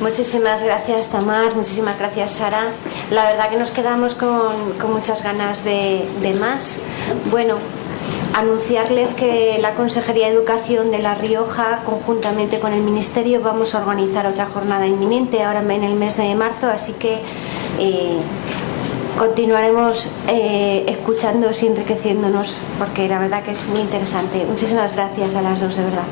Muchísimas gracias, Tamar, muchísimas gracias, Sara. La verdad que nos quedamos con muchas ganas de más. Bueno, anunciarles que la Consejería de Educación de La Rioja, conjuntamente con el Ministerio, vamos a organizar otra jornada inminente ahora en el mes de marzo, así que continuaremos escuchándoos y enriqueciéndonos, porque la verdad que es muy interesante. Muchísimas gracias a las dos, de verdad.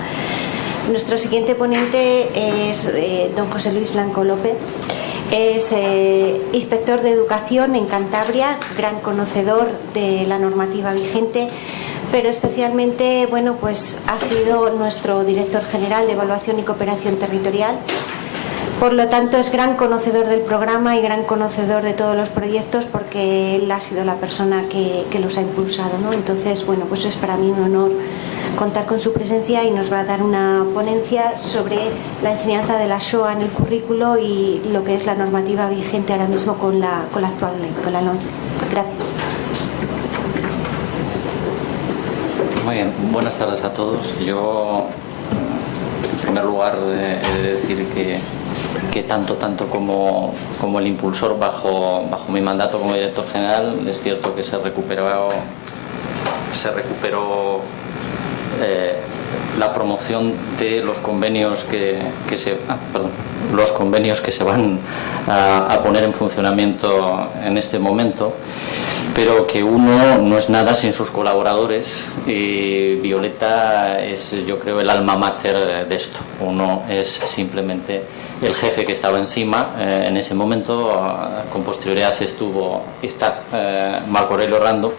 Nuestro siguiente ponente es don José Luis Blanco López. Es inspector de educación en Cantabria, gran conocedor de la normativa vigente, pero especialmente, bueno, pues ha sido nuestro director general de evaluación y cooperación territorial. Por lo tanto, es gran conocedor del programa y gran conocedor de todos los proyectos, porque él ha sido la persona que los ha impulsado, ¿no? Entonces, bueno, pues es para mí un honor contar con su presencia, y nos va a dar una ponencia sobre la enseñanza de la Shoah en el currículo y lo que es la normativa vigente ahora mismo con la actual ley, con la LOMCE. Gracias. Muy bien, buenas tardes a todos. Yo, en primer lugar, he de decir que tanto como el impulsor bajo mi mandato como director general, es cierto que se recuperó la promoción de los convenios los convenios que se van a poner en funcionamiento en este momento, pero que uno no es nada sin sus colaboradores, y Violeta es, yo creo, el alma mater de esto. Uno es simplemente el jefe que estaba encima en ese momento. Con posterioridad está Marco Aurelio Rando,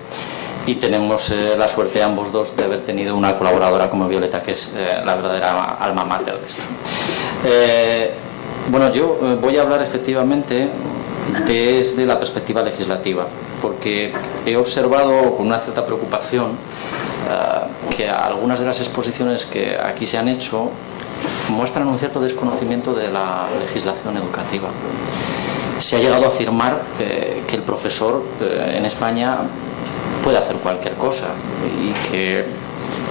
y tenemos la suerte ambos dos de haber tenido una colaboradora como Violeta, que es la verdadera alma mater de esto. Bueno, yo voy a hablar efectivamente desde la perspectiva legislativa, porque he observado con una cierta preocupación que algunas de las exposiciones que aquí se han hecho muestran un cierto desconocimiento de la legislación educativa. Se ha llegado a afirmar que el profesor en España puede hacer cualquier cosa, y que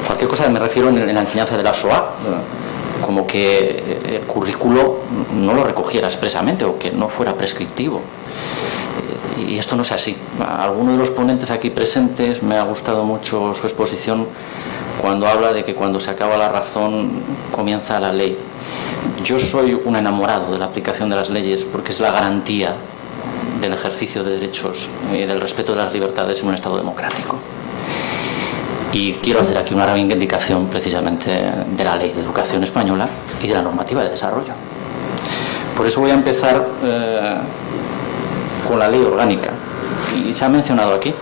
cualquier cosa, me refiero en la enseñanza de la Shoah, como que el currículo no lo recogiera expresamente o que no fuera prescriptivo. Y esto no es así. A alguno de los ponentes aquí presentes me ha gustado mucho su exposición cuando habla de que cuando se acaba la razón comienza la ley. Yo soy un enamorado de la aplicación de las leyes, porque es la garantía del ejercicio de derechos y del respeto de las libertades en un Estado democrático. Y quiero hacer aquí una reivindicación precisamente de la Ley de Educación Española y de la normativa de desarrollo. Por eso voy a empezar con la Ley Orgánica. Y se ha mencionado aquí.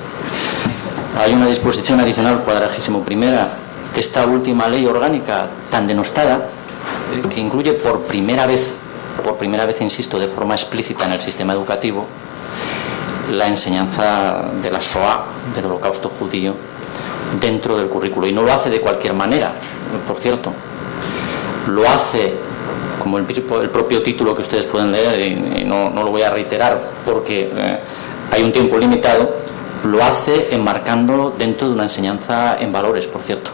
Hay una disposición adicional 41ª de esta última Ley Orgánica tan denostada, que incluye por primera vez, insisto, de forma explícita en el sistema educativo, la enseñanza de la Shoah, del Holocausto judío, dentro del currículo. Y no lo hace de cualquier manera, por cierto. Lo hace, como el propio título que ustedes pueden leer, y no lo voy a reiterar porque hay un tiempo limitado, lo hace enmarcándolo dentro de una enseñanza en valores, por cierto.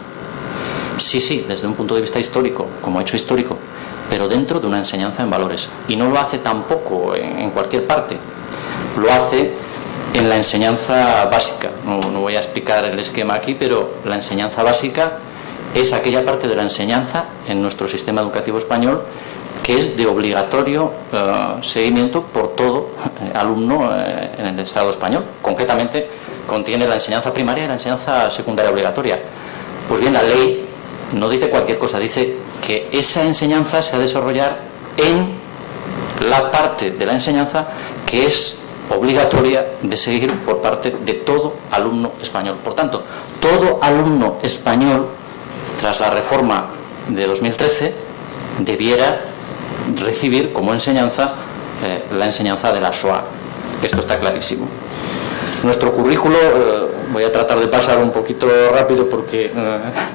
Sí, desde un punto de vista histórico, como hecho histórico, pero dentro de una enseñanza en valores. Y no lo hace tampoco en cualquier parte. Lo hace en la enseñanza básica. No voy a explicar el esquema aquí, pero la enseñanza básica es aquella parte de la enseñanza en nuestro sistema educativo español que es de obligatorio seguimiento por todo alumno en el Estado español. Concretamente, contiene la enseñanza primaria y la enseñanza secundaria obligatoria. Pues bien, la ley no dice cualquier cosa, dice que esa enseñanza se ha de desarrollar en la parte de la enseñanza que es obligatoria de seguir por parte de todo alumno español. Por tanto, todo alumno español, tras la reforma de 2013, debiera recibir como enseñanza la enseñanza de la Shoah. Esto está clarísimo. Nuestro currículo, voy a tratar de pasar un poquito rápido porque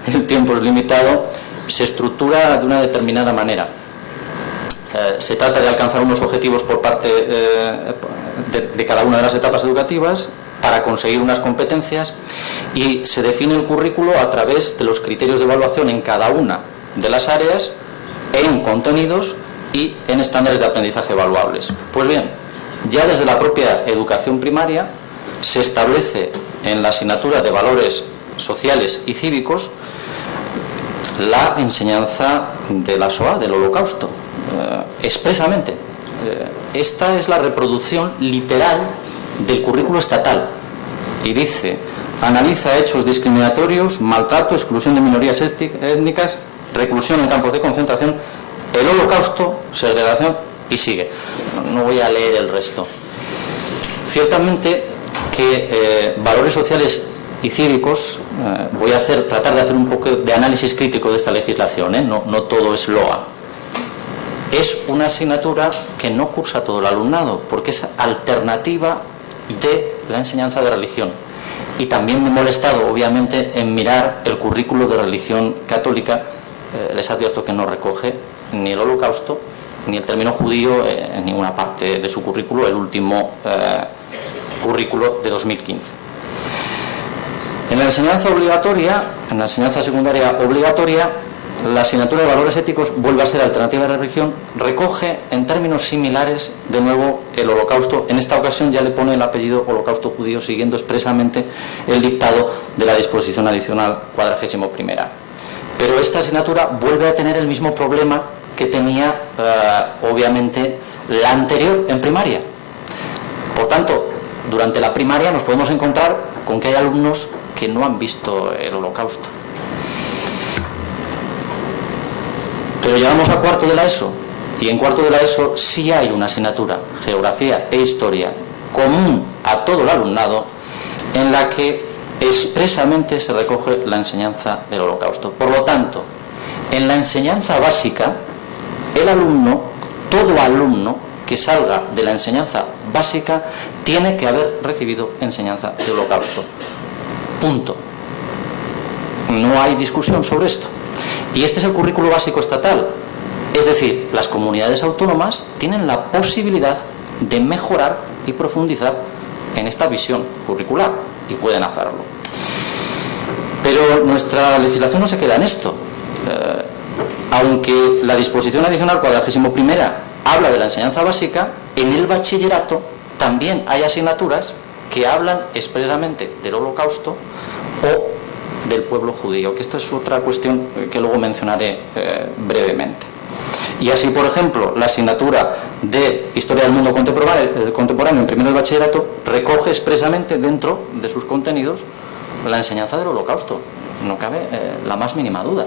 el tiempo es limitado, se estructura de una determinada manera. Se trata de alcanzar unos objetivos por parte de cada una de las etapas educativas para conseguir unas competencias, y se define el currículo a través de los criterios de evaluación en cada una de las áreas, en contenidos y en estándares de aprendizaje evaluables. Pues bien, ya desde la propia educación primaria se establece en la asignatura de valores sociales y cívicos la enseñanza de la Shoah, del Holocausto, expresamente. Esta es la reproducción literal del currículo estatal y dice: analiza hechos discriminatorios, maltrato, exclusión de minorías étnicas, reclusión en campos de concentración, el Holocausto, segregación, y sigue. No voy a leer el resto. Ciertamente que valores sociales y cívicos, voy a tratar de hacer un poco de análisis crítico de esta legislación, no todo es loa. Es una asignatura que no cursa todo el alumnado, porque es alternativa de la enseñanza de religión. Y también me he molestado, obviamente, en mirar el currículo de religión católica. Les advierto que no recoge ni el Holocausto ni el término judío en ninguna parte de su currículo, el último currículo de 2015. En la enseñanza obligatoria, en la enseñanza secundaria obligatoria, la asignatura de valores éticos vuelve a ser alternativa de religión, recoge en términos similares de nuevo el Holocausto. En esta ocasión ya le pone el apellido Holocausto judío, siguiendo expresamente el dictado de la disposición adicional 41ª. Pero esta asignatura vuelve a tener el mismo problema que tenía obviamente la anterior en primaria. Por tanto, durante la primaria nos podemos encontrar con que hay alumnos que no han visto el Holocausto. Pero llegamos a cuarto de la ESO, y en cuarto de la ESO sí hay una asignatura, Geografía e Historia, común a todo el alumnado, en la que expresamente se recoge la enseñanza del Holocausto. Por lo tanto, en la enseñanza básica, el alumno, todo alumno que salga de la enseñanza básica, tiene que haber recibido enseñanza del Holocausto. Punto. No hay discusión sobre esto. Y este es el currículo básico estatal. Es decir, las comunidades autónomas tienen la posibilidad de mejorar y profundizar en esta visión curricular, y pueden hacerlo. Pero nuestra legislación no se queda en esto. Aunque la disposición adicional 41ª habla de la enseñanza básica, en el bachillerato también hay asignaturas que hablan expresamente del Holocausto o del pueblo judío, que esto es otra cuestión que luego mencionaré brevemente. Y así, por ejemplo, la asignatura de Historia del Mundo Contemporáneo en primero de bachillerato recoge expresamente dentro de sus contenidos la enseñanza del Holocausto. No cabe la más mínima duda.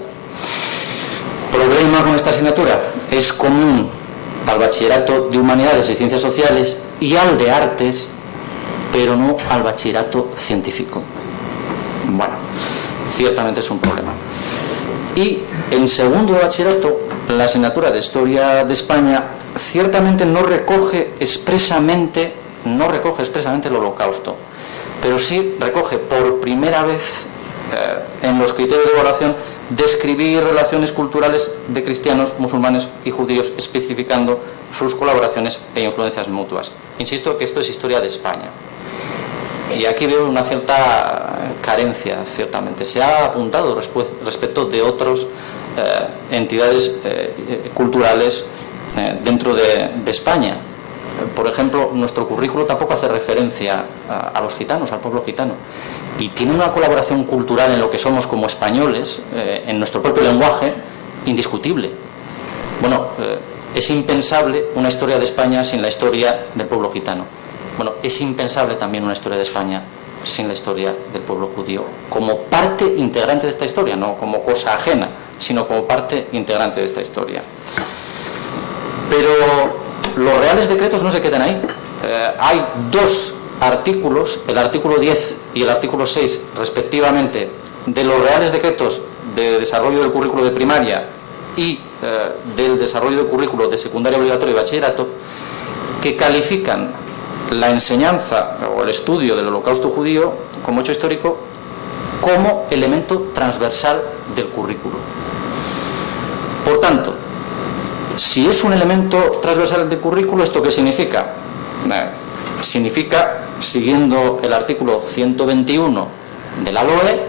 Problema con esta asignatura: es común al bachillerato de Humanidades y Ciencias Sociales y al de Artes, pero no al bachillerato científico. Bueno, ciertamente es un problema. Y en segundo de bachillerato, la asignatura de Historia de España ciertamente no recoge expresamente el Holocausto, pero sí recoge por primera vez en los criterios de evaluación describir relaciones culturales de cristianos, musulmanes y judíos, especificando sus colaboraciones e influencias mutuas. Insisto que esto es Historia de España. Y aquí veo una cierta carencia, ciertamente. Se ha apuntado respecto de otras entidades culturales dentro de España. Por ejemplo, nuestro currículo tampoco hace referencia a los gitanos, al pueblo gitano. Y tiene una colaboración cultural en lo que somos como españoles, en nuestro propio lenguaje, indiscutible. Bueno, es impensable una historia de España sin la historia del pueblo gitano. Bueno, es impensable también una historia de España sin la historia del pueblo judío, como parte integrante de esta historia, no como cosa ajena, sino como parte integrante de esta historia. Pero los reales decretos no se quedan ahí. Hay dos artículos, el artículo 10 y el artículo 6, respectivamente, de los reales decretos de desarrollo del currículo de primaria y del desarrollo del currículo de secundaria obligatoria y bachillerato, que califican la enseñanza o el estudio del Holocausto judío como hecho histórico como elemento transversal del currículo. Por tanto, si es un elemento transversal del currículo, ¿esto qué significa? Significa, siguiendo el artículo 121 de la LOE,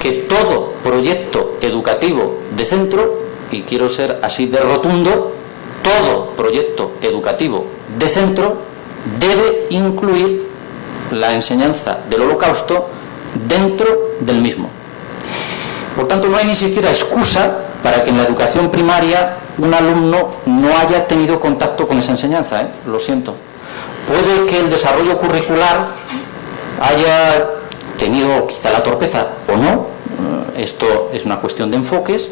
que todo proyecto educativo de centro, y quiero ser así de rotundo, proyecto educativo de centro debe incluir la enseñanza del Holocausto dentro del mismo. Por tanto, no hay ni siquiera excusa para que en la educación primaria un alumno no haya tenido contacto con esa enseñanza, lo siento. Puede que el desarrollo curricular haya tenido quizá la torpeza o no, esto es una cuestión de enfoques,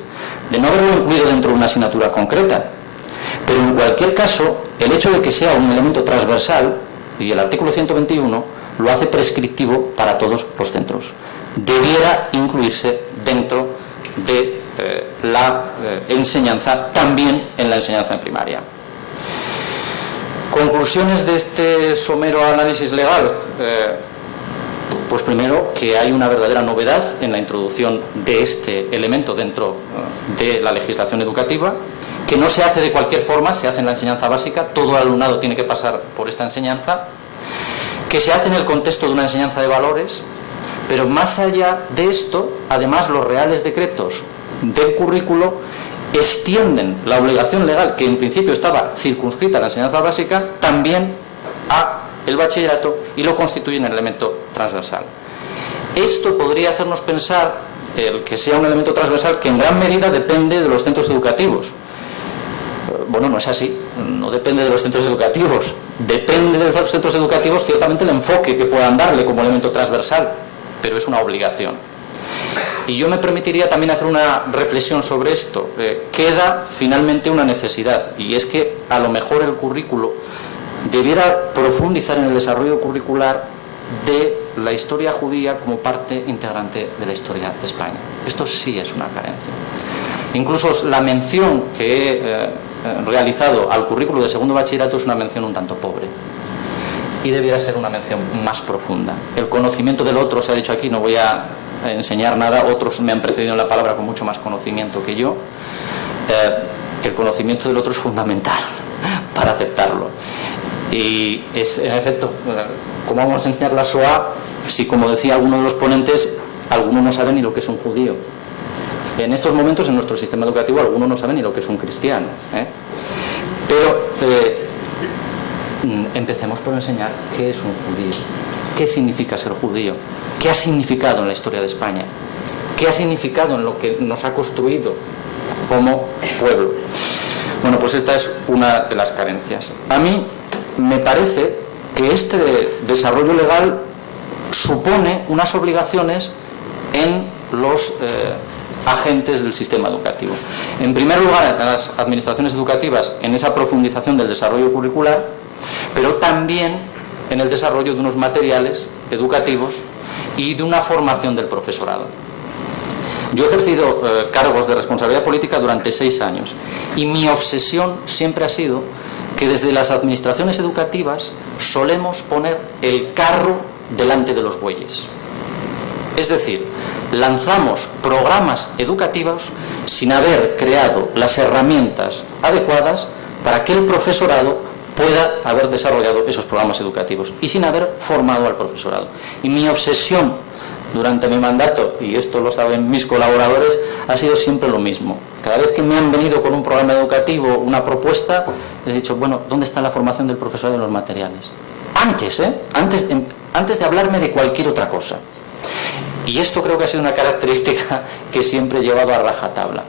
de no haberlo incluido dentro de una asignatura concreta. Pero en cualquier caso, el hecho de que sea un elemento transversal, y el artículo 121 lo hace prescriptivo para todos los centros, debiera incluirse dentro de la enseñanza, también en la enseñanza en primaria. Conclusiones de este somero análisis legal. Pues primero, que hay una verdadera novedad en la introducción de este elemento dentro de la legislación educativa, que no se hace de cualquier forma, se hace en la enseñanza básica, todo el alumnado tiene que pasar por esta enseñanza, que se hace en el contexto de una enseñanza de valores, pero más allá de esto, además los reales decretos del currículo extienden la obligación legal, que en principio estaba circunscrita a la enseñanza básica, también a el bachillerato, y lo constituyen el elemento transversal. Esto podría hacernos pensar, el que sea un elemento transversal, que en gran medida depende de los centros educativos. Bueno, no es así, no depende de los centros educativos, depende de los centros educativos ciertamente el enfoque que puedan darle como elemento transversal, pero es una obligación. Y yo me permitiría también hacer una reflexión sobre esto. Queda finalmente una necesidad, y es que a lo mejor el currículo debiera profundizar en el desarrollo curricular de la historia judía como parte integrante de la historia de España. Esto sí es una carencia. Incluso la mención que he realizado al currículo de segundo bachillerato es una mención un tanto pobre, y debiera ser una mención más profunda. El conocimiento del otro, se ha dicho aquí, no voy a enseñar nada, otros me han precedido en la palabra con mucho más conocimiento que yo. El conocimiento del otro es fundamental para aceptarlo. Y es, en efecto, ¿cómo vamos a enseñar la Shoah si, como decía alguno de los ponentes, algunos no saben ni lo que es un judío? En estos momentos, en nuestro sistema educativo, algunos no saben ni lo que es un cristiano, Pero empecemos por enseñar qué es un judío, qué significa ser judío, qué ha significado en la historia de España, qué ha significado en lo que nos ha construido como pueblo. Bueno, pues esta es una de las carencias. A mí me parece que este desarrollo legal supone unas obligaciones en los agentes del sistema educativo. En primer lugar, en las administraciones educativas, en esa profundización del desarrollo curricular, pero también en el desarrollo de unos materiales educativos y de una formación del profesorado. Yo he ejercido cargos de responsabilidad política durante 6 años, y mi obsesión siempre ha sido que desde las administraciones educativas solemos poner el carro delante de los bueyes. Es decir, lanzamos programas educativos sin haber creado las herramientas adecuadas para que el profesorado pueda haber desarrollado esos programas educativos, y sin haber formado al profesorado. Y mi obsesión durante mi mandato, y esto lo saben mis colaboradores, ha sido siempre lo mismo. Cada vez que me han venido con un programa educativo, una propuesta, les he dicho, bueno, ¿dónde está la formación del profesorado de los materiales? Antes de hablarme de cualquier otra cosa. Y esto creo que ha sido una característica que siempre he llevado a rajatabla.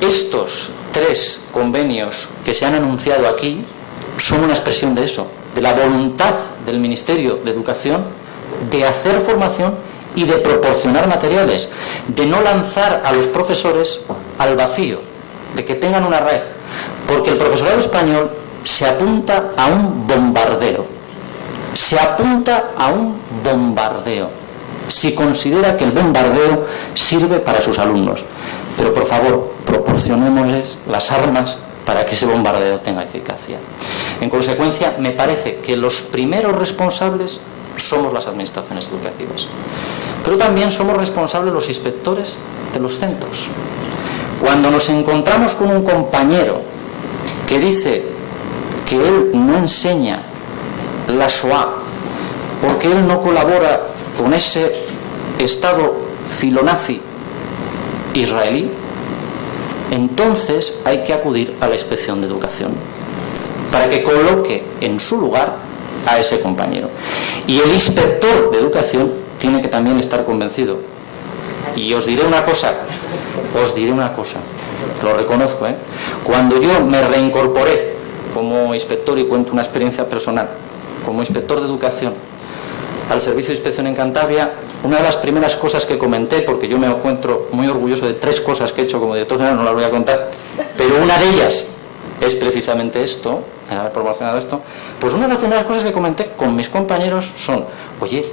Estos 3 convenios que se han anunciado aquí son una expresión de eso, de la voluntad del Ministerio de Educación de hacer formación y de proporcionar materiales, de no lanzar a los profesores al vacío, de que tengan una red, porque el profesorado español se apunta a un bombardeo, si considera que el bombardeo sirve para sus alumnos. Pero por favor, proporcionémosles las armas para que ese bombardeo tenga eficacia. En consecuencia, me parece que los primeros responsables somos las administraciones educativas, pero también somos responsables los inspectores de los centros. Cuando nos encontramos con un compañero que dice que él no enseña la Shoah porque él no colabora con ese Estado filonazi israelí, entonces hay que acudir a la Inspección de Educación. para que coloque en su lugar a ese compañero. Y el inspector de educación tiene que también estar convencido. Y os diré una cosa, lo reconozco, cuando yo me reincorporé como inspector, y cuento una experiencia personal, como inspector de educación al servicio de inspección en Cantabria, una de las primeras cosas que comenté, porque yo me encuentro muy orgulloso de 3 cosas que he hecho como director general, no las voy a contar, pero una de ellas es precisamente esto, el haber promocionado esto, pues una de las primeras cosas que comenté con mis compañeros son, oye,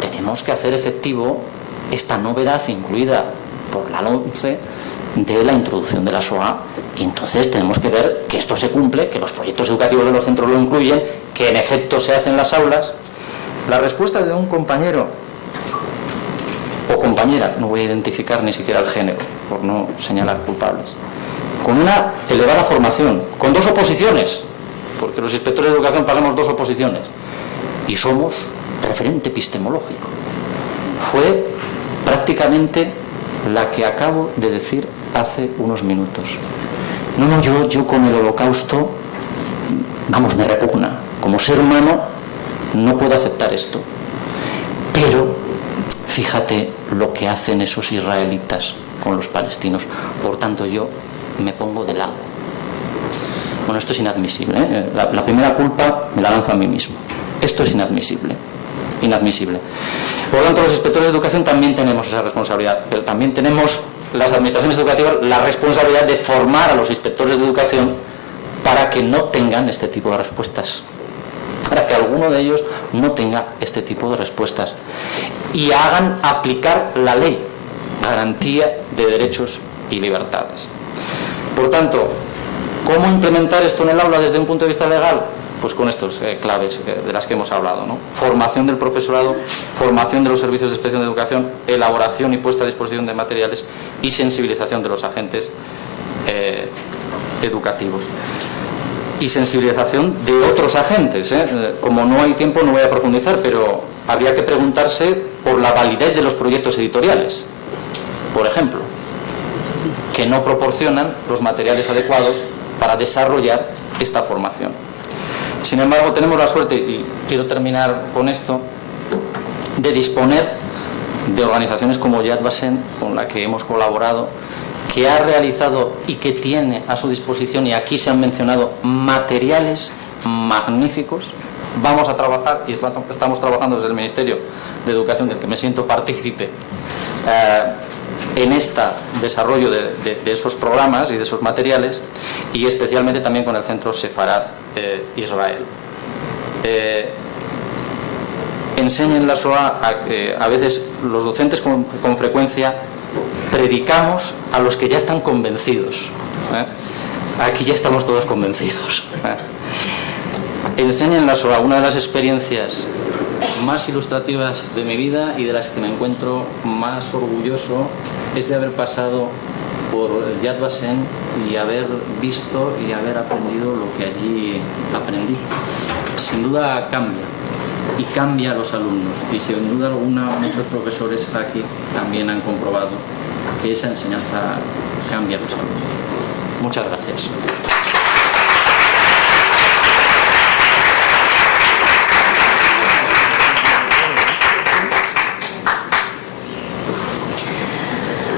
tenemos que hacer efectivo esta novedad incluida por la LOMCE de la introducción de la SOA, y entonces tenemos que ver que esto se cumple, que los proyectos educativos de los centros lo incluyen, que en efecto se hace en las aulas. La respuesta de un compañero o compañera, no voy a identificar ni siquiera el género por no señalar culpables, con una elevada formación, con 2 oposiciones, porque los inspectores de educación pagamos 2 oposiciones y somos referente epistemológico, fue prácticamente la que acabo de decir hace unos minutos. No, yo con el Holocausto, vamos, me repugna. Como ser humano no puedo aceptar esto. Pero fíjate lo que hacen esos israelitas con los palestinos. Por tanto, yo me pongo de lado. Bueno, esto es inadmisible, ¿eh? La primera culpa me la lanzo a mí mismo. Esto es inadmisible. Inadmisible. Por lo tanto, los inspectores de educación también tenemos esa responsabilidad, pero también tenemos las administraciones educativas la responsabilidad de formar a los inspectores de educación para que no tengan este tipo de respuestas, para que alguno de ellos no tenga este tipo de respuestas y hagan aplicar la ley, garantía de derechos y libertades. Por tanto, ¿cómo implementar esto en el aula desde un punto de vista legal? Pues con estos claves de las que hemos hablado, ¿no? Formación del profesorado, formación de los servicios de inspección de educación, elaboración y puesta a disposición de materiales y sensibilización de los agentes educativos. Y sensibilización de otros agentes, Como no hay tiempo no voy a profundizar, pero habría que preguntarse por la validez de los proyectos editoriales, por ejemplo, que no proporcionan los materiales adecuados para desarrollar esta formación. Sin embargo, tenemos la suerte, y quiero terminar con esto, de disponer de organizaciones como Yad Vashem, con la que hemos colaborado, que ha realizado y que tiene a su disposición, y aquí se han mencionado, materiales magníficos. Vamos a trabajar, y estamos trabajando desde el Ministerio de Educación, del que me siento partícipe, en este desarrollo de esos programas y de esos materiales, y especialmente también con el Centro Sefarad Israel. Enseñen la SOA a veces los docentes con frecuencia predicamos a los que ya están convencidos. Aquí ya estamos todos convencidos. Enseñen la SOA. Una de las experiencias más ilustrativas de mi vida y de las que me encuentro más orgulloso es de haber pasado por Yad Vashem y haber visto y haber aprendido lo que allí aprendí. Sin duda cambia, y cambia a los alumnos, y sin duda alguna muchos profesores aquí también han comprobado que esa enseñanza cambia a los alumnos. Muchas gracias.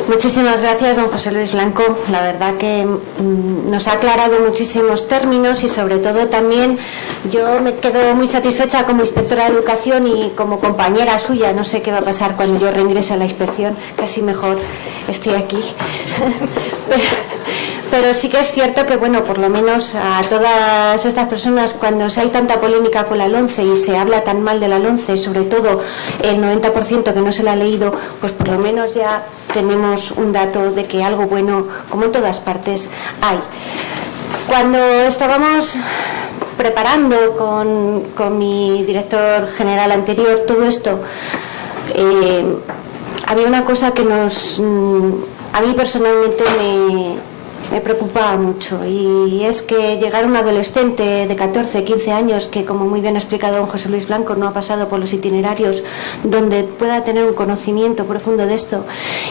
Muchísimas gracias, don José Luis Blanco. La verdad que nos ha aclarado muchísimos términos, y sobre todo también yo me quedo muy satisfecha como inspectora de educación y como compañera suya. No sé qué va a pasar cuando yo reingrese a la inspección, casi mejor estoy aquí. Pero sí que es cierto que, bueno, por lo menos a todas estas personas, cuando hay tanta polémica con la LOMCE y se habla tan mal de la LOMCE, sobre todo el 90% que no se la ha leído, pues por lo menos ya tenemos un dato de que algo bueno, como en todas partes, hay. Cuando estábamos preparando con mi director general anterior todo esto, había una cosa que a mí personalmente me preocupaba mucho, y es que llegar un adolescente de 14, 15 años que, como muy bien ha explicado don José Luis Blanco, no ha pasado por los itinerarios donde pueda tener un conocimiento profundo de esto,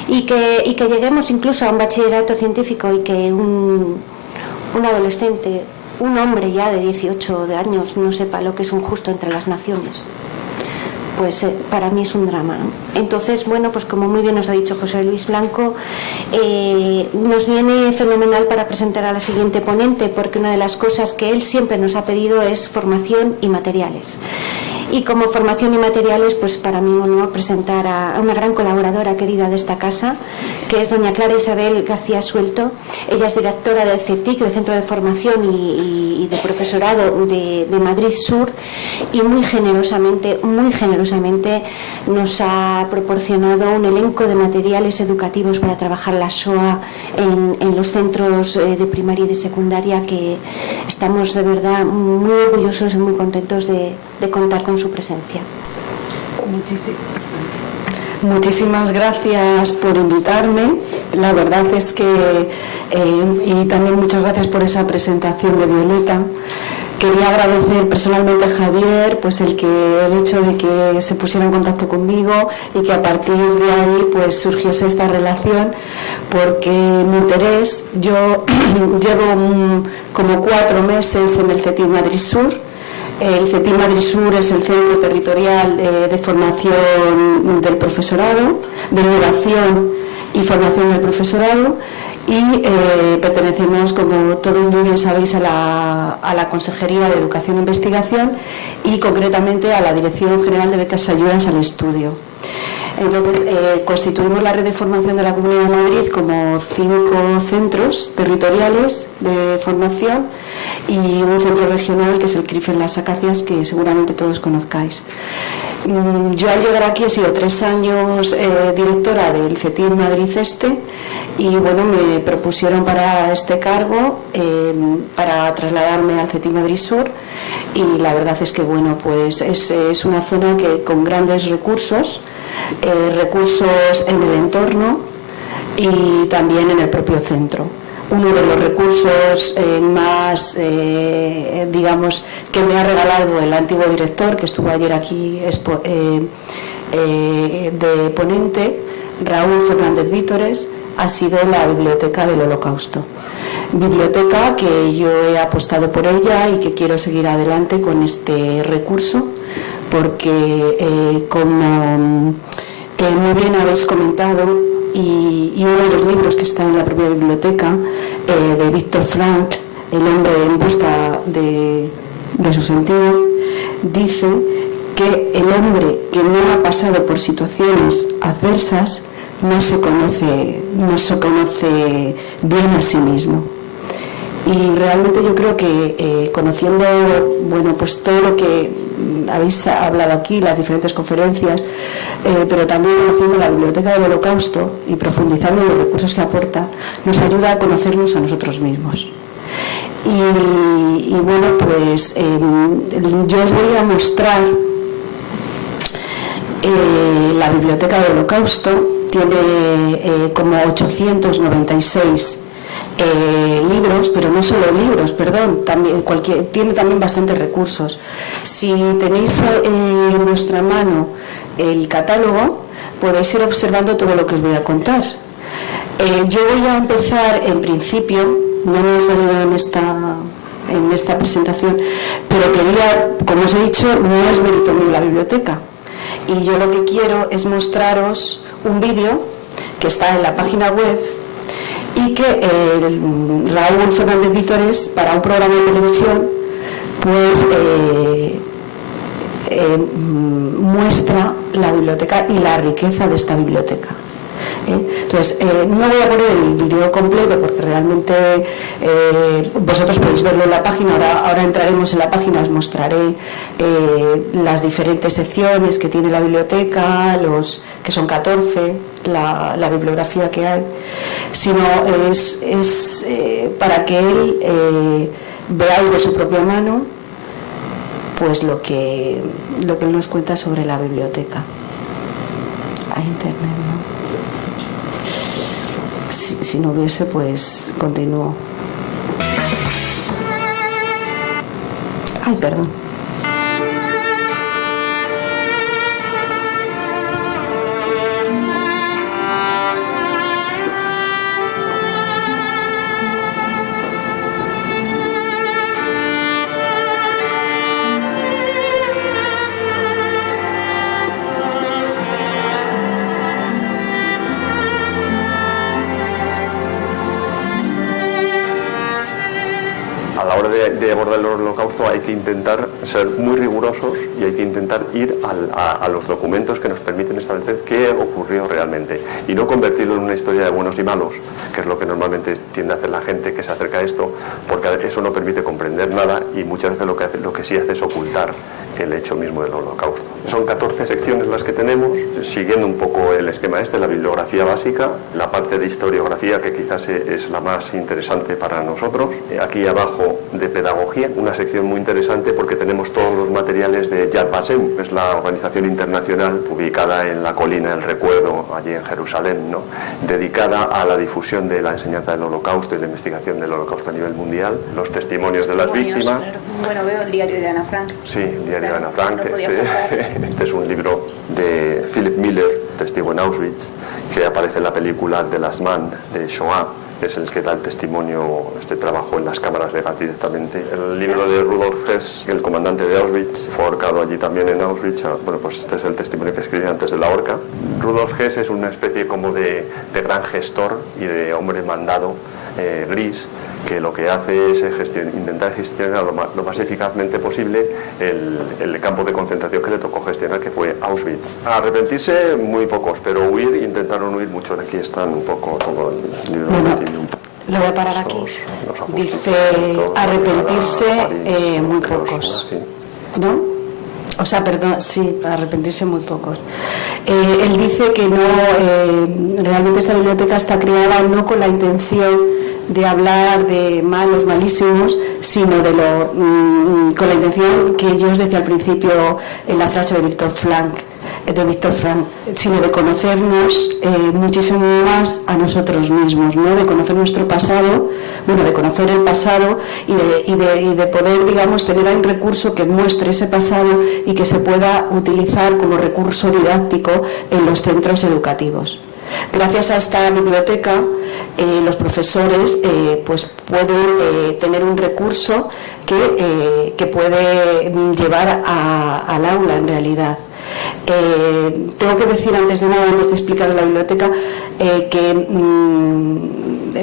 y que lleguemos incluso a un bachillerato científico, y que un adolescente un hombre ya de 18 años no sepa lo que es un justo entre las naciones, pues para mí es un drama, ¿no? Entonces, bueno, pues como muy bien nos ha dicho José Luis Blanco, nos viene fenomenal para presentar a la siguiente ponente, porque una de las cosas que él siempre nos ha pedido es formación y materiales. Y como formación y materiales, pues para mí un honor presentar a una gran colaboradora querida de esta casa, que es doña Clara Isabel García Suelto. Ella es directora del CETIC, del Centro de Formación y de Profesorado de Madrid Sur, y muy generosamente nos ha proporcionado un elenco de materiales educativos para trabajar la SOA en los centros de primaria y de secundaria, que estamos de verdad muy orgullosos y muy contentos de contar con su presencia. Muchísimas gracias por invitarme. La verdad es que, y también muchas gracias por esa presentación de Violeta. Quería agradecer personalmente a Javier pues el hecho de que se pusiera en contacto conmigo y que a partir de ahí pues surgiese esta relación, porque mi interés, yo llevo como 4 meses en el CETIC Madrid Sur. El CETIC Madrid Sur es el Centro Territorial de Formación del Profesorado, de Innovación y Formación del Profesorado, y pertenecemos, como todos muy bien sabéis, a la Consejería de Educación e Investigación y concretamente a la Dirección General de Becas y Ayudas al Estudio. Entonces, constituimos la red de formación de la Comunidad de Madrid como 5 centros territoriales de formación y un centro regional que es el CRIF en Las Acacias, que seguramente todos conozcáis. Yo al llegar aquí he sido 3 años directora del CETIC Madrid Este, y bueno, me propusieron para este cargo para trasladarme al CETIC Madrid Sur, y la verdad es que bueno, pues es una zona que con grandes recursos en el entorno y también en el propio centro. Uno de los recursos más, digamos, que me ha regalado el antiguo director, que estuvo ayer aquí de ponente, Raúl Fernández Vítores, ha sido la Biblioteca del Holocausto. Biblioteca que yo he apostado por ella y que quiero seguir adelante con este recurso, porque como muy bien habéis comentado, y uno de los libros que está en la propia biblioteca, de Víctor Frank, El hombre en busca de su sentido, dice que el hombre que no ha pasado por situaciones adversas no se conoce bien a sí mismo. Y realmente yo creo que conociendo, bueno, pues todo lo que habéis hablado aquí, las diferentes conferencias, pero también conociendo la Biblioteca del Holocausto y profundizando en los recursos que aporta, nos ayuda a conocernos a nosotros mismos. Y bueno, pues yo os voy a mostrar la Biblioteca del Holocausto. Tiene como 896 libros, pero no solo libros, perdón, tiene también bastantes recursos. Si tenéis en vuestra mano el catálogo, podéis ir observando todo lo que os voy a contar. Yo voy a empezar, en principio, no me ha salido en esta presentación, pero quería, como os he dicho, no es mérito mío la biblioteca, y yo lo que quiero es mostraros un vídeo que está en la página web y que Raúl Fernández Vítores, para un programa de televisión, pues muestra la biblioteca y la riqueza de esta biblioteca. Entonces, no voy a poner el vídeo completo porque realmente vosotros podéis verlo en la página. Ahora entraremos en la página, os mostraré las diferentes secciones que tiene la biblioteca, que son 14, la bibliografía que hay, sino es para que él veáis de su propia mano pues lo que él nos cuenta sobre la biblioteca. A internet, ¿no? Si no hubiese, pues continúo. Ay, perdón. hora de abordar el Holocausto hay que intentar ser muy rigurosos y hay que intentar ir a los documentos que nos permiten establecer qué ocurrió realmente y no convertirlo en una historia de buenos y malos, que es lo que normalmente tiende a hacer la gente que se acerca a esto, porque eso no permite comprender nada y muchas veces lo que sí hace es ocultar el hecho mismo del Holocausto. Son 14 secciones las que tenemos, siguiendo un poco el esquema la bibliografía básica, la parte de historiografía que quizás es la más interesante para nosotros, aquí abajo de pedagogía, una sección muy interesante porque tenemos todos los materiales de Yad Vashem, que es la organización internacional ubicada en la colina del Recuerdo, allí en Jerusalén, ¿no? Dedicada a la difusión de la enseñanza del Holocausto y la investigación del Holocausto a nivel mundial, los testimonios de las víctimas. Bueno, veo el diario de Ana Frank. Sí, el diario de Ana Frank. Este es un libro de Philip Miller, Testigo en Auschwitz, que aparece en la película The Last Man de Shoah, que es el que da el testimonio, este trabajo en las cámaras de gas directamente. El libro de Rudolf Hess, el comandante de Auschwitz, fue ahorcado allí también en Auschwitz. Bueno, pues este es el testimonio que escribí antes de la horca. Rudolf Hess es una especie como de gran gestor y de hombre mandado gris, que lo que hace es intentar gestionar lo más eficazmente posible el campo de concentración que le tocó gestionar, que fue Auschwitz. Arrepentirse muy pocos, pero intentaron huir muchos. Aquí están un poco todo el libro. Lo voy a parar aquí. Dice arrepentirse muy pocos. ¿No? O sea, perdón, sí, arrepentirse muy pocos. Él dice que no, realmente esta biblioteca está creada no con la intención de hablar de malos, malísimos, sino con la intención que yo os decía al principio en la frase de Víctor Frank, sino de conocernos muchísimo más a nosotros mismos, ¿no? De conocer nuestro pasado, de conocer el pasado y de poder, digamos, tener un recurso que muestre ese pasado y que se pueda utilizar como recurso didáctico en los centros educativos. Gracias a esta biblioteca, los profesores pues pueden tener un recurso que puede llevar al aula en realidad. Tengo que decir antes de explicar la biblioteca que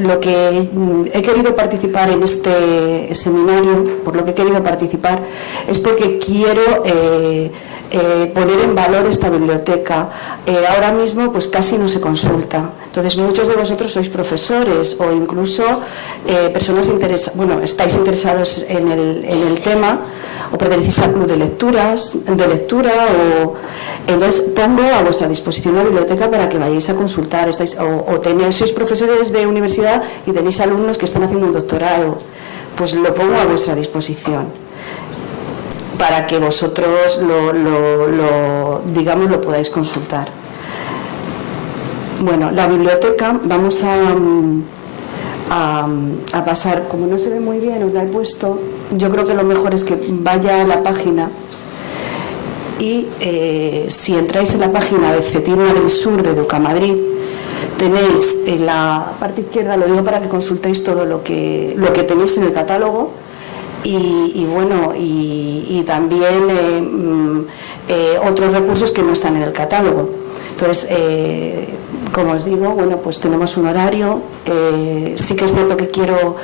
lo que he querido participar en este seminario, por lo que he querido participar, es porque quiero poner en valor esta biblioteca. Ahora mismo pues casi no se consulta, entonces muchos de vosotros sois profesores o incluso personas estáis interesados en el tema o pertenecéis al club de lectura entonces pongo a vuestra disposición la biblioteca para que vayáis a consultar. Sois profesores de universidad y tenéis alumnos que están haciendo un doctorado, pues lo pongo a vuestra disposición para que vosotros lo podáis consultar. Bueno, la biblioteca vamos a pasar, como no se ve muy bien, os la he puesto. Yo creo que lo mejor es que vaya a la página y si entráis en la página de CETIR Madrid Sur de Educamadrid, tenéis en la parte izquierda, lo digo para que consultéis todo lo que tenéis en el catálogo y también otros recursos que no están en el catálogo. Entonces, como os digo, pues tenemos un horario. Sí que es cierto que quiero,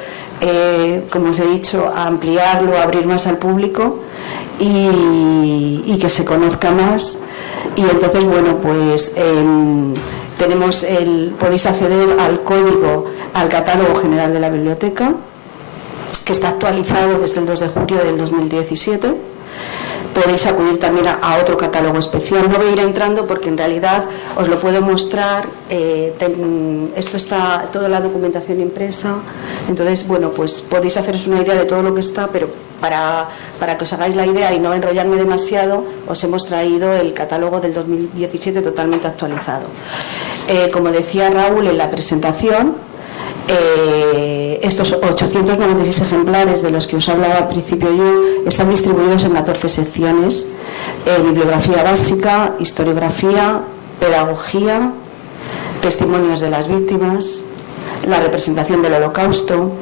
como os he dicho, ampliarlo, abrir más al público y que se conozca más. Y entonces, pues podéis acceder al catálogo general de la biblioteca, que está actualizado desde el 2 de julio del 2017. Podéis acudir también a otro catálogo especial. No voy a ir entrando porque en realidad os lo puedo mostrar. Esto está toda la documentación impresa. Entonces, pues podéis haceros una idea de todo lo que está, pero para que os hagáis la idea y no enrollarme demasiado, os hemos traído el catálogo del 2017 totalmente actualizado. Como decía Raúl en la presentación, estos 896 ejemplares de los que os hablaba al principio yo están distribuidos en 14 secciones: bibliografía básica, historiografía, pedagogía, testimonios de las víctimas, la representación del Holocausto,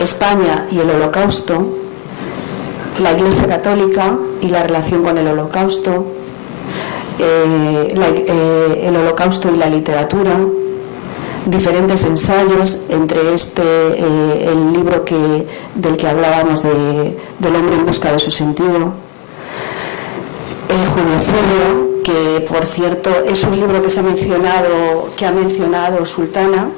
España y el Holocausto, la Iglesia Católica y la relación con el Holocausto, el Holocausto y la literatura, diferentes ensayos, entre el libro del que hablábamos del hombre en busca de su sentido, el Judeofolio, que por cierto es un libro que ha mencionado Sultana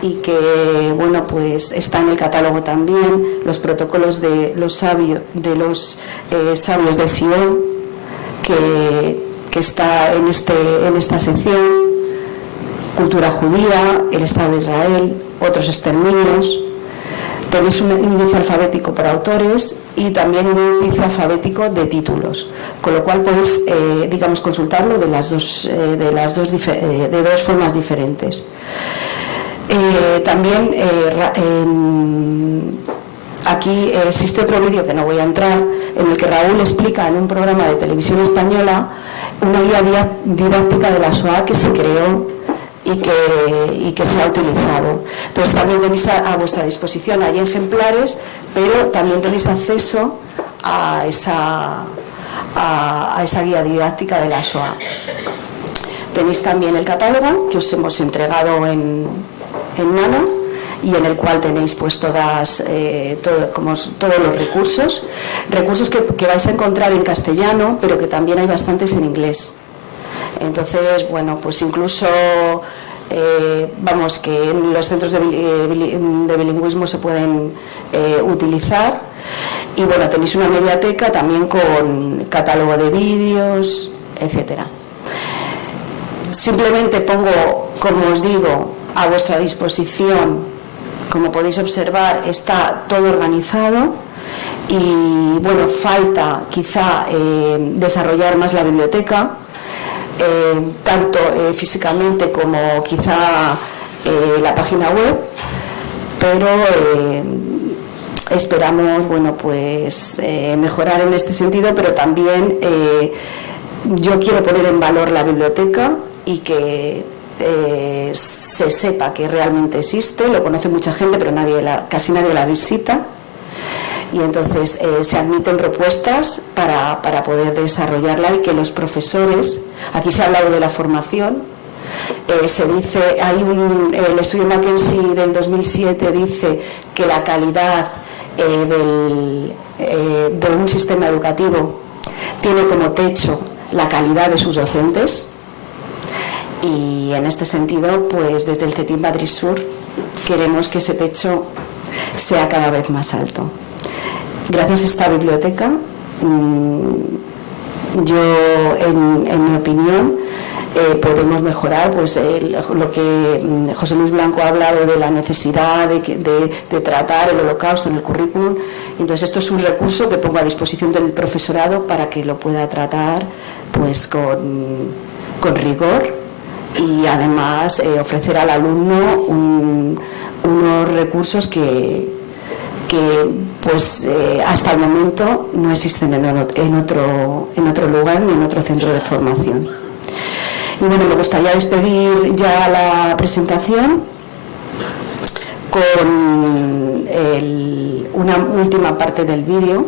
y que bueno, pues está en el catálogo también, los protocolos de los sabios de Sion, que está en esta sección, cultura judía, el Estado de Israel, otros exterminios. Tenéis un índice alfabético por autores y también un índice alfabético de títulos, con lo cual podéis, consultarlo de dos formas diferentes. También aquí existe otro vídeo que no voy a entrar, en el que Raúl explica en un programa de televisión española una guía didáctica de la SOA que se creó y que se ha utilizado. Entonces también tenéis a vuestra disposición, hay ejemplares, pero también tenéis acceso a esa guía didáctica de la SOA. Tenéis también el catálogo que os hemos entregado en mano y en el cual tenéis pues todos los recursos que vais a encontrar en castellano, pero que también hay bastantes en inglés. Entonces, bueno, pues incluso que en los centros de bilingüismo se pueden utilizar. Y bueno, tenéis una mediateca también con catálogo de vídeos, etcétera. Simplemente pongo, como os digo, a vuestra disposición. Como podéis observar, está todo organizado y bueno, falta quizá desarrollar más la biblioteca, tanto físicamente como quizá la página web, pero esperamos mejorar en este sentido, pero también yo quiero poner en valor la biblioteca y que se sepa que realmente existe. Lo conoce mucha gente, pero casi nadie la visita, y entonces se admiten propuestas para poder desarrollarla, y que los profesores, aquí se ha hablado de la formación, se dice, el estudio McKinsey del 2007 dice que la calidad de un sistema educativo tiene como techo la calidad de sus docentes. Y en este sentido, pues desde el CETIM Madrid Sur queremos que ese techo sea cada vez más alto. Gracias a esta biblioteca, yo, en mi opinión, podemos mejorar pues lo que José Luis Blanco ha hablado de la necesidad de tratar el Holocausto en el currículum. Entonces esto es un recurso que pongo a disposición del profesorado para que lo pueda tratar pues con rigor, y además ofrecer al alumno unos recursos que hasta el momento no existen en otro lugar ni en otro centro de formación. Y bueno, me gustaría despedir ya la presentación con una última parte del vídeo,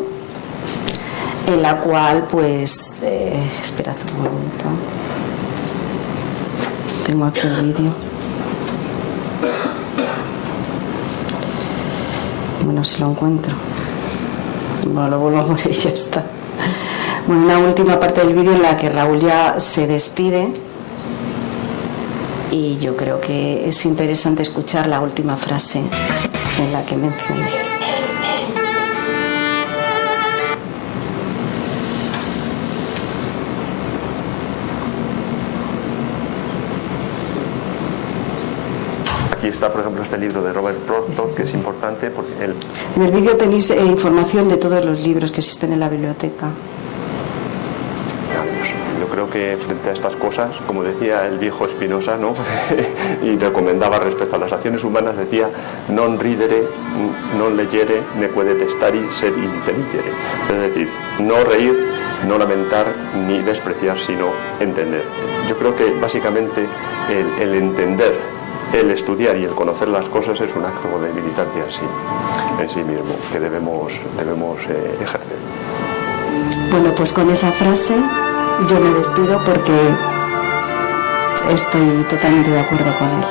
en la cual pues esperad un momento. Tengo aquí el vídeo. Bueno, si lo encuentro. Bueno, lo vuelvo a poner y ya está. Bueno, una última parte del vídeo en la que Raúl ya se despide, y yo creo que es interesante escuchar la última frase en la que menciona. Aquí está, por ejemplo, este libro de Robert Proctor, que es importante porque En el vídeo tenéis información de todos los libros que existen en la biblioteca. Yo creo que frente a estas cosas, como decía el viejo Spinoza, ¿no? y recomendaba respecto a las acciones humanas, decía non ridere, non leggere, ne puede testari sed intelligere. Es decir, no reír, no lamentar ni despreciar, sino entender. Yo creo que básicamente el entender, el estudiar y el conocer las cosas es un acto de militancia en sí mismo, que debemos ejercer. Bueno, pues con esa frase yo me despido porque estoy totalmente de acuerdo con él.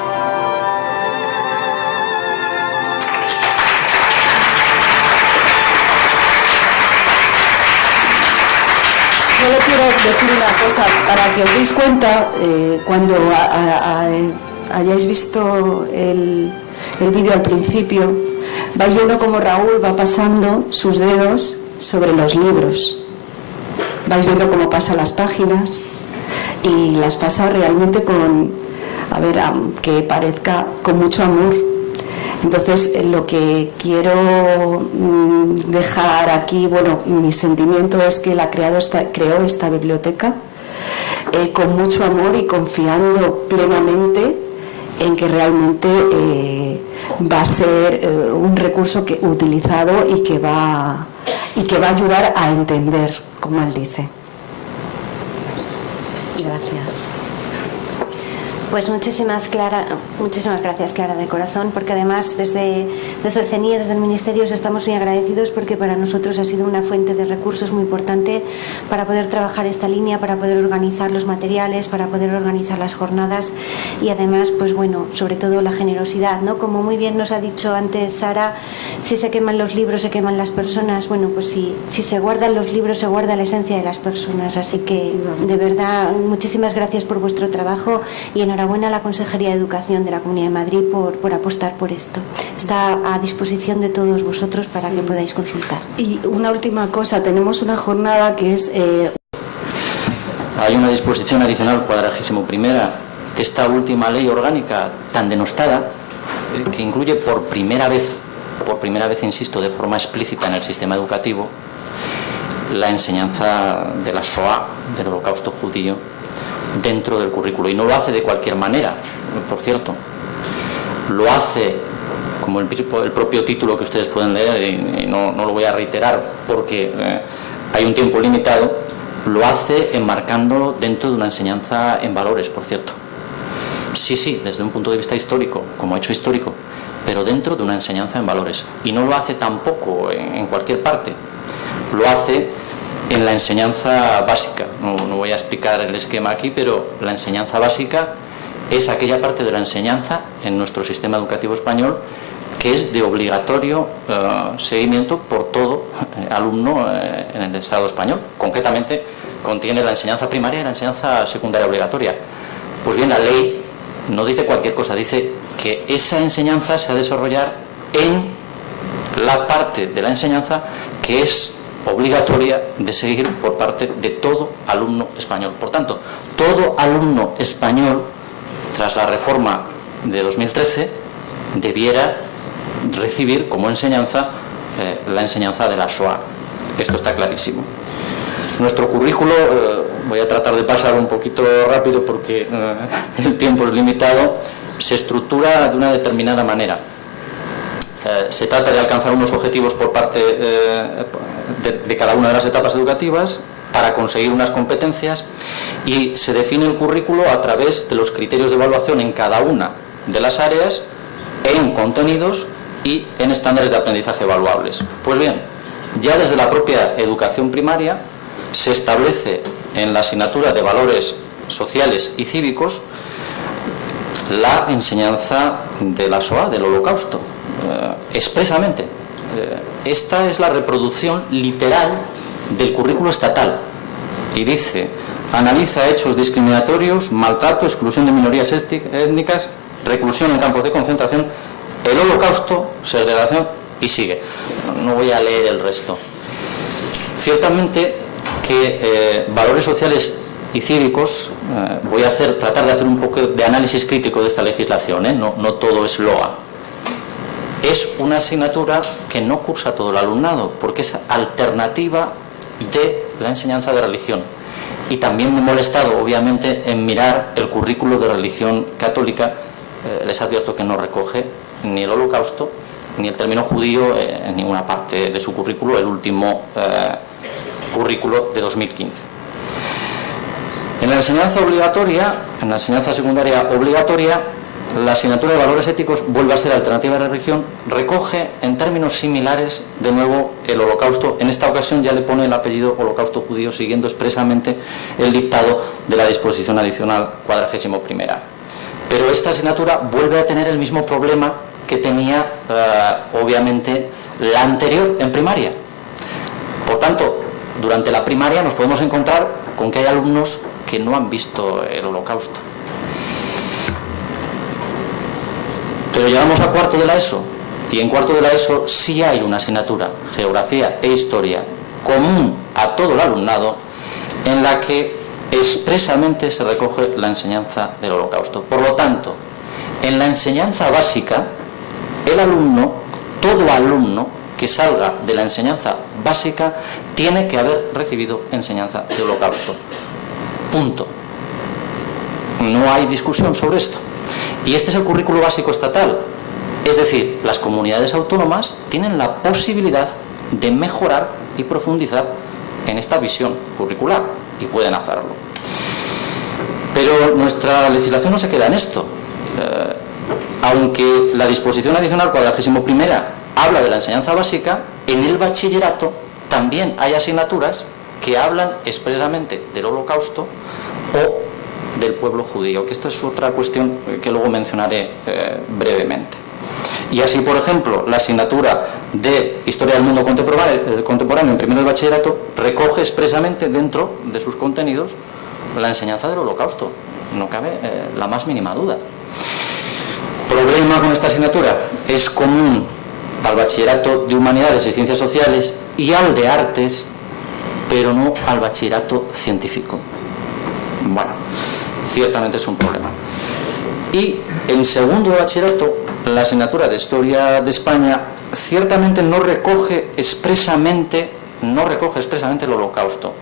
quiero decir una cosa, para que os deis cuenta, cuando hayáis visto el vídeo al principio, vais viendo cómo Raúl va pasando sus dedos sobre los libros. Vais viendo cómo pasa las páginas y las pasa realmente con, que parezca con mucho amor. Entonces, lo que quiero dejar aquí, mi sentimiento es que creó esta biblioteca con mucho amor y confiando plenamente en que realmente va a ser un recurso utilizado y que va a ayudar a entender, como él dice. Gracias. Pues muchísimas gracias, Clara, de corazón, porque además desde el CENIE, desde el Ministerio, os estamos muy agradecidos porque para nosotros ha sido una fuente de recursos muy importante para poder trabajar esta línea, para poder organizar los materiales, para poder organizar las jornadas y además, sobre todo la generosidad, ¿no? Como muy bien nos ha dicho antes Sara, si se queman los libros, se queman las personas. Pues si se guardan los libros, se guarda la esencia de las personas. Así que, de verdad, muchísimas gracias por vuestro trabajo y enhorabuena a la Consejería de Educación de la Comunidad de Madrid por apostar por esto. Está a disposición de todos vosotros para que podáis consultar. Y una última cosa, tenemos una jornada que es... Hay una disposición adicional 41ª de esta última ley orgánica tan denostada que incluye por primera vez, insisto, de forma explícita en el sistema educativo, la enseñanza de la Shoah, del Holocausto judío, dentro del currículo. Y no lo hace de cualquier manera, por cierto. Lo hace, como el propio título que ustedes pueden leer, y no lo voy a reiterar porque hay un tiempo limitado, lo hace enmarcándolo dentro de una enseñanza en valores, por cierto. Sí, desde un punto de vista histórico, como hecho histórico, pero dentro de una enseñanza en valores. Y no lo hace tampoco en cualquier parte. Lo hace en la enseñanza básica. No voy a explicar el esquema aquí, pero la enseñanza básica es aquella parte de la enseñanza en nuestro sistema educativo español que es de obligatorio seguimiento por todo alumno en el Estado español. Concretamente, contiene la enseñanza primaria y la enseñanza secundaria obligatoria. Pues bien, la ley no dice cualquier cosa, dice que esa enseñanza se ha de desarrollar en la parte de la enseñanza que es obligatoria de seguir por parte de todo alumno español. Por tanto, todo alumno español, tras la reforma de 2013, debiera recibir como enseñanza la enseñanza de la Shoah. Esto está clarísimo. Nuestro currículo, voy a tratar de pasar un poquito rápido porque el tiempo es limitado, se estructura de una determinada manera. Se trata de alcanzar unos objetivos por parte de cada una de las etapas educativas para conseguir unas competencias y se define el currículo a través de los criterios de evaluación en cada una de las áreas, en contenidos y en estándares de aprendizaje evaluables. Pues bien, ya desde la propia educación primaria se establece en la asignatura de valores sociales y cívicos la enseñanza de la Shoah, del Holocausto, expresamente. Esta es la reproducción literal del currículo estatal y dice: analiza hechos discriminatorios, maltrato, exclusión de minorías étnicas, reclusión en campos de concentración, el Holocausto, segregación, y sigue. No voy a leer el resto. Ciertamente que valores sociales y cívicos, voy a tratar de hacer un poco de análisis crítico de esta legislación, no todo es loa. Es una asignatura que no cursa todo el alumnado, porque es alternativa de la enseñanza de religión. Y también me he molestado, obviamente, en mirar el currículo de religión católica. Les advierto que no recoge ni el Holocausto ni el término judío en ninguna parte de su currículo, el último currículo de 2015. En la enseñanza obligatoria, en la enseñanza secundaria obligatoria, la asignatura de valores éticos vuelve a ser alternativa de religión, recoge en términos similares de nuevo el Holocausto. En esta ocasión ya le pone el apellido Holocausto judío, siguiendo expresamente el dictado de la disposición adicional 41ª. Pero esta asignatura vuelve a tener el mismo problema que tenía obviamente la anterior en primaria. Por tanto, durante la primaria nos podemos encontrar con que hay alumnos que no han visto el Holocausto. Pero llegamos a cuarto de la ESO, y en cuarto de la ESO sí hay una asignatura, Geografía e Historia, común a todo el alumnado, en la que expresamente se recoge la enseñanza del Holocausto. Por lo tanto, en la enseñanza básica, el alumno, todo alumno que salga de la enseñanza básica, tiene que haber recibido enseñanza del Holocausto. Punto. No hay discusión sobre esto. Y este es el currículo básico estatal. Es decir, las comunidades autónomas tienen la posibilidad de mejorar y profundizar en esta visión curricular, y pueden hacerlo. Pero nuestra legislación no se queda en esto. Aunque la disposición adicional 41ª habla de la enseñanza básica, en el bachillerato también hay asignaturas que hablan expresamente del Holocausto o del pueblo judío, que esto es otra cuestión que luego mencionaré brevemente. Y así, por ejemplo, la asignatura de Historia del Mundo Contemporáneo en primero de bachillerato recoge expresamente dentro de sus contenidos la enseñanza del Holocausto. No cabe la más mínima duda. Problema con esta asignatura: es común al bachillerato de Humanidades y Ciencias Sociales y al de Artes, pero no al bachillerato científico. Bueno, ciertamente es un problema. Y en segundo de bachillerato, la asignatura de Historia de España ciertamente no recoge expresamente el Holocausto,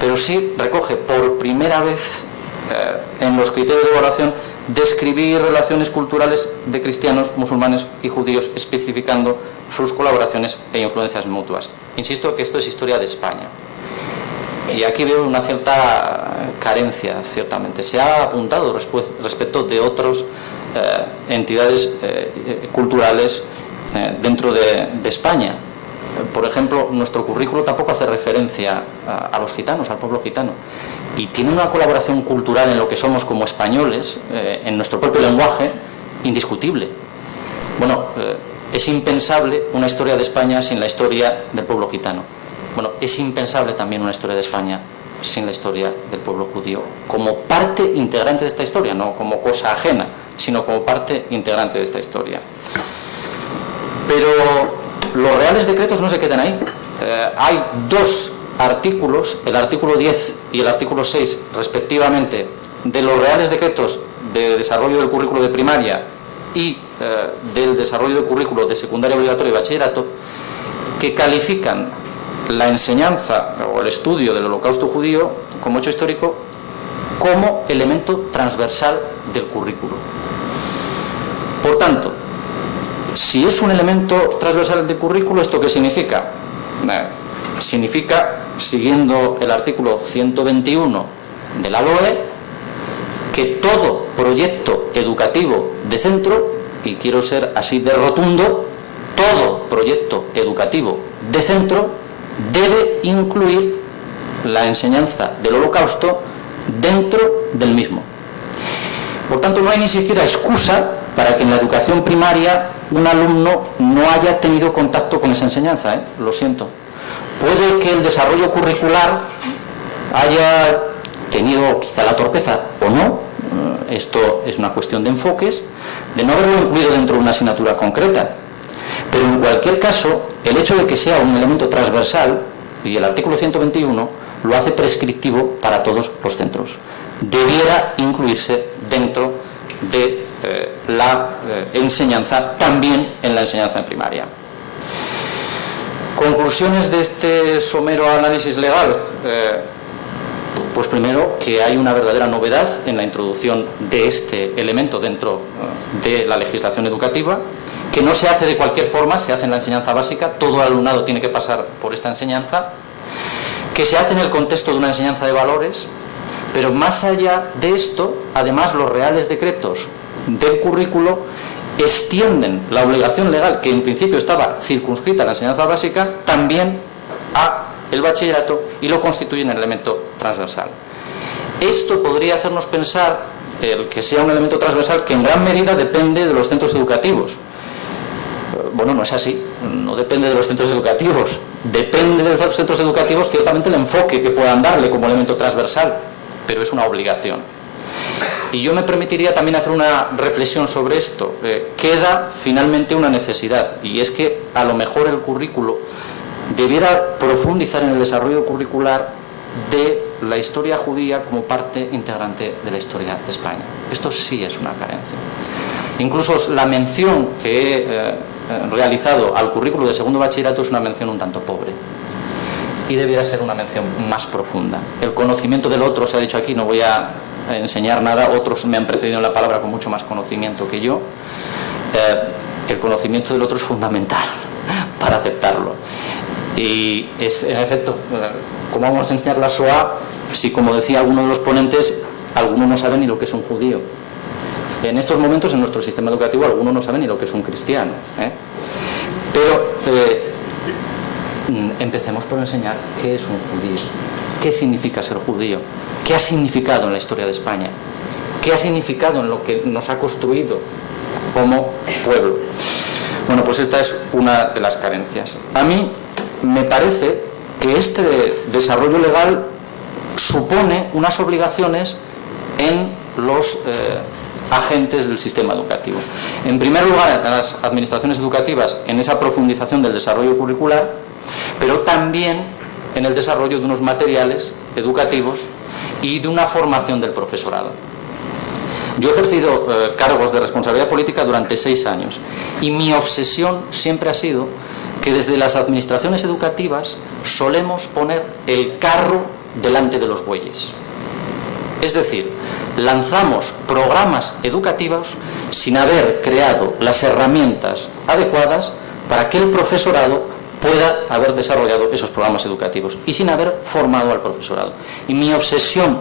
pero sí recoge por primera vez en los criterios de evaluación describir relaciones culturales de cristianos, musulmanes y judíos, especificando sus colaboraciones e influencias mutuas. Insisto que esto es Historia de España. Y aquí veo una cierta carencia, ciertamente. Se ha apuntado respecto de otras entidades culturales dentro de España. Por ejemplo, nuestro currículo tampoco hace referencia a los gitanos, al pueblo gitano. Y tiene una colaboración cultural en lo que somos como españoles, en nuestro propio lenguaje, indiscutible. Bueno, es impensable una historia de España sin la historia del pueblo gitano. Bueno, es impensable también una historia de España sin la historia del pueblo judío, como parte integrante de esta historia, no como cosa ajena, sino como parte integrante de esta historia. Pero los reales decretos no se quedan ahí. Hay dos artículos, el artículo 10 y el artículo 6, respectivamente, de los reales decretos de desarrollo del currículo de primaria y del desarrollo del currículo de secundaria obligatoria y bachillerato, que califican la enseñanza o el estudio del Holocausto judío como hecho histórico como elemento transversal del currículo. Por tanto, si es un elemento transversal del currículo, ¿esto qué significa? Significa, siguiendo el artículo 121 de la LOE, que todo proyecto educativo de centro, y quiero ser así de rotundo, todo proyecto educativo de centro debe incluir la enseñanza del Holocausto dentro del mismo. Por tanto, no hay ni siquiera excusa para que en la educación primaria un alumno no haya tenido contacto con esa enseñanza, lo siento. Puede que el desarrollo curricular haya tenido quizá la torpeza o no, esto es una cuestión de enfoques, de no haberlo incluido dentro de una asignatura concreta. Pero en cualquier caso, el hecho de que sea un elemento transversal, y el artículo 121 lo hace prescriptivo para todos los centros, debiera incluirse dentro de la enseñanza, también en la enseñanza en primaria. Conclusiones de este somero análisis legal. Pues primero, que hay una verdadera novedad en la introducción de este elemento dentro de la legislación educativa, que no se hace de cualquier forma, se hace en la enseñanza básica, todo alumnado tiene que pasar por esta enseñanza, que se hace en el contexto de una enseñanza de valores, pero más allá de esto, además los reales decretos del currículo extienden la obligación legal, que en principio estaba circunscrita a la enseñanza básica, también a el bachillerato, y lo constituyen el elemento transversal. Esto podría hacernos pensar el que sea un elemento transversal que en gran medida depende de los centros educativos. Bueno, no es así, no depende de los centros educativos, depende de los centros educativos ciertamente el enfoque que puedan darle como elemento transversal, pero es una obligación. Y yo me permitiría también hacer una reflexión sobre esto. Queda finalmente una necesidad, y es que a lo mejor el currículo debiera profundizar en el desarrollo curricular de la historia judía como parte integrante de la historia de España. Esto sí es una carencia. Incluso la mención que he realizado al currículo de segundo bachillerato es una mención un tanto pobre, y debiera ser una mención más profunda. El conocimiento del otro, se ha dicho aquí, no voy a enseñar nada, otros me han precedido en la palabra con mucho más conocimiento que yo. El conocimiento del otro es fundamental para aceptarlo. Y es, en efecto, ¿cómo vamos a enseñar la Shoah si, como decía alguno de los ponentes, algunos no saben ni lo que es un judío? En estos momentos, en nuestro sistema educativo, algunos no saben ni lo que es un cristiano, Pero empecemos por enseñar qué es un judío, qué significa ser judío, qué ha significado en la historia de España, qué ha significado en lo que nos ha construido como pueblo. Bueno, pues esta es una de las carencias. A mí me parece que este desarrollo legal supone unas obligaciones en los agentes del sistema educativo. En primer lugar, en las administraciones educativas, en esa profundización del desarrollo curricular, pero también en el desarrollo de unos materiales educativos y de una formación del profesorado. Yo he ejercido cargos de responsabilidad política durante 6 años, y mi obsesión siempre ha sido que desde las administraciones educativas solemos poner el carro delante de los bueyes. Es decir, lanzamos programas educativos sin haber creado las herramientas adecuadas para que el profesorado pueda haber desarrollado esos programas educativos, y sin haber formado al profesorado. Y mi obsesión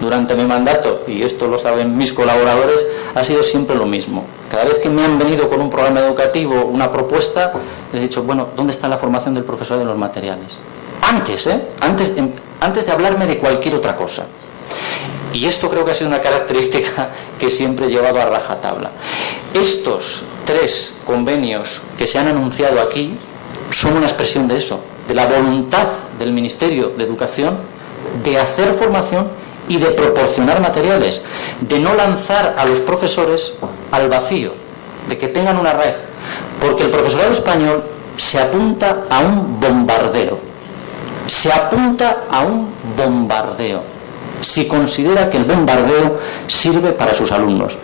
durante mi mandato, y esto lo saben mis colaboradores, ha sido siempre lo mismo. Cada vez que me han venido con un programa educativo, una propuesta, les he dicho, bueno, ¿dónde está la formación del profesorado en los materiales? Antes de hablarme de cualquier otra cosa. Y esto creo que ha sido una característica que siempre he llevado a rajatabla. Estos 3 convenios que se han anunciado aquí son una expresión de eso, de la voluntad del Ministerio de Educación de hacer formación y de proporcionar materiales, de no lanzar a los profesores al vacío, de que tengan una red, porque el profesorado español se apunta a un bombardeo, si considera que el bombardeo sirve para sus alumnos.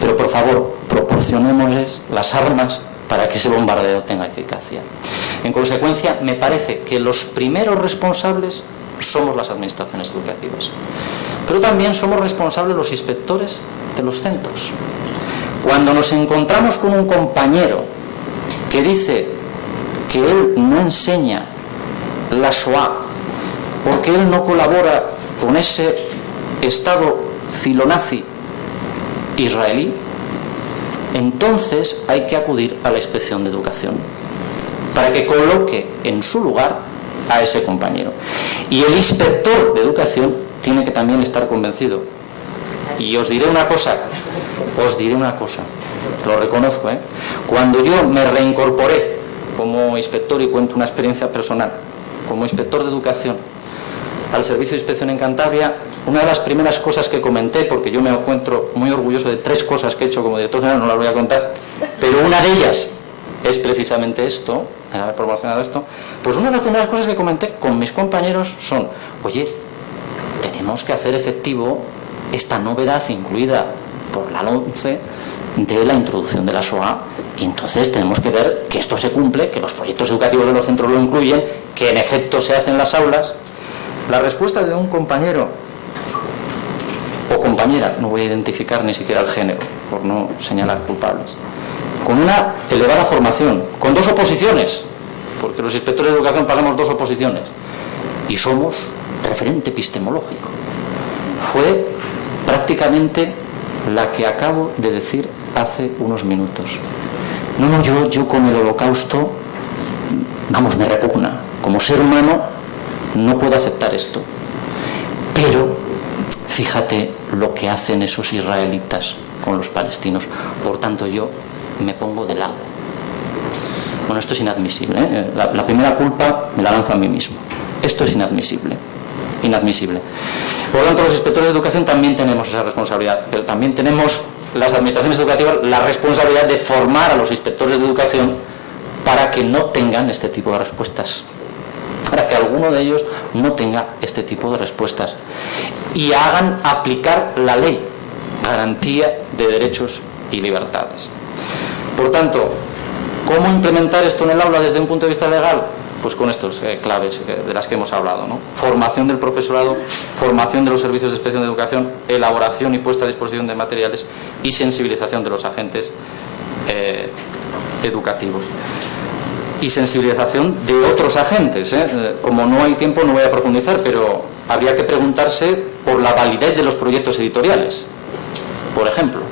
Pero por favor, proporcionémosles las armas para que ese bombardeo tenga eficacia. En consecuencia, me parece que los primeros responsables somos las administraciones educativas, pero también somos responsables los inspectores de los centros. Cuando nos encontramos con un compañero que dice que él no enseña la Shoah porque él no colabora con ese Estado filonazi israelí, entonces hay que acudir a la Inspección de Educación para que coloque en su lugar a ese compañero. Y el inspector de educación tiene que también estar convencido. Y os diré una cosa, lo reconozco, Cuando yo me reincorporé como inspector, y cuento una experiencia personal, como inspector de educación al Servicio de Inspección en Cantabria, una de las primeras cosas que comenté, porque yo me encuentro muy orgulloso de 3 cosas que he hecho como director general, no las voy a contar, pero una de ellas es precisamente esto, el haber promocionado esto, pues una de las primeras cosas que comenté con mis compañeros son, oye, tenemos que hacer efectivo esta novedad incluida por la LOMCE de la introducción de la Shoah, y entonces tenemos que ver que esto se cumple, que los proyectos educativos de los centros lo incluyen, que en efecto se hace en las aulas. La respuesta de un compañero o compañera, no voy a identificar ni siquiera el género por no señalar culpables, con una elevada formación, con 2 oposiciones, porque los inspectores de educación pagamos 2 oposiciones y somos referente epistemológico, fue prácticamente la que acabo de decir hace unos minutos. No, yo con el Holocausto, vamos, me repugna. Como ser humano no puedo aceptar esto. Pero fíjate lo que hacen esos israelitas con los palestinos. Por tanto, yo me pongo de lado. Bueno, esto es inadmisible, ¿eh? La primera culpa me la lanzo a mí mismo. Esto es inadmisible. Inadmisible. Por lo tanto, los inspectores de educación también tenemos esa responsabilidad, pero también tenemos las administraciones educativas la responsabilidad de formar a los inspectores de educación para que no tengan este tipo de respuestas, para que alguno de ellos no tenga este tipo de respuestas y hagan aplicar la ley, garantía de derechos y libertades. Por tanto, ¿cómo implementar esto en el aula desde un punto de vista legal? Pues con estas claves de las que hemos hablado, ¿no? Formación del profesorado, formación de los servicios de inspección de educación, elaboración y puesta a disposición de materiales y sensibilización de los agentes educativos. Y sensibilización de otros agentes, ¿eh? Como no hay tiempo no voy a profundizar, pero habría que preguntarse por la validez de los proyectos editoriales, por ejemplo,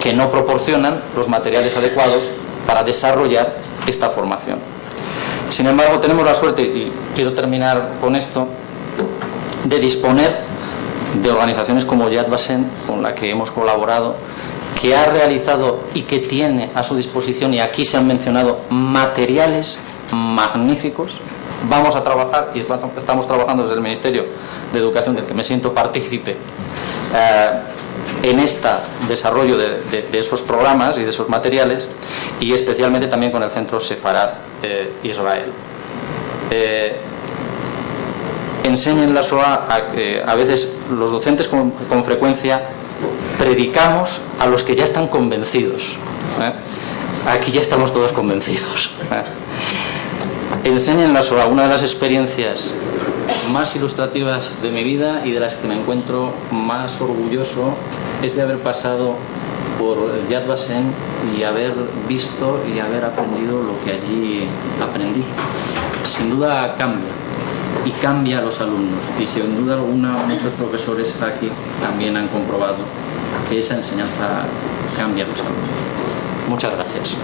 que no proporcionan los materiales adecuados para desarrollar esta formación. Sin embargo, tenemos la suerte, y quiero terminar con esto, de disponer de organizaciones como Yad Vashem, con la que hemos colaborado, que ha realizado y que tiene a su disposición, y aquí se han mencionado, materiales magníficos. Vamos a trabajar, y estamos trabajando desde el Ministerio de Educación, del que me siento partícipe, en este desarrollo de esos programas y de esos materiales, y especialmente también con el Centro Sefarad Israel. Enseñen la Shoah, a veces los docentes con frecuencia predicamos a los que ya están convencidos. Aquí ya estamos todos convencidos. Enseñen la Shoah, una de las experiencias más ilustrativas de mi vida y de las que me encuentro más orgulloso es de haber pasado por Yad Vashem y haber visto y haber aprendido lo que allí aprendí. Sin duda cambia, y cambia a los alumnos, y sin duda alguna muchos profesores aquí también han comprobado que esa enseñanza cambia a los alumnos. Muchas gracias.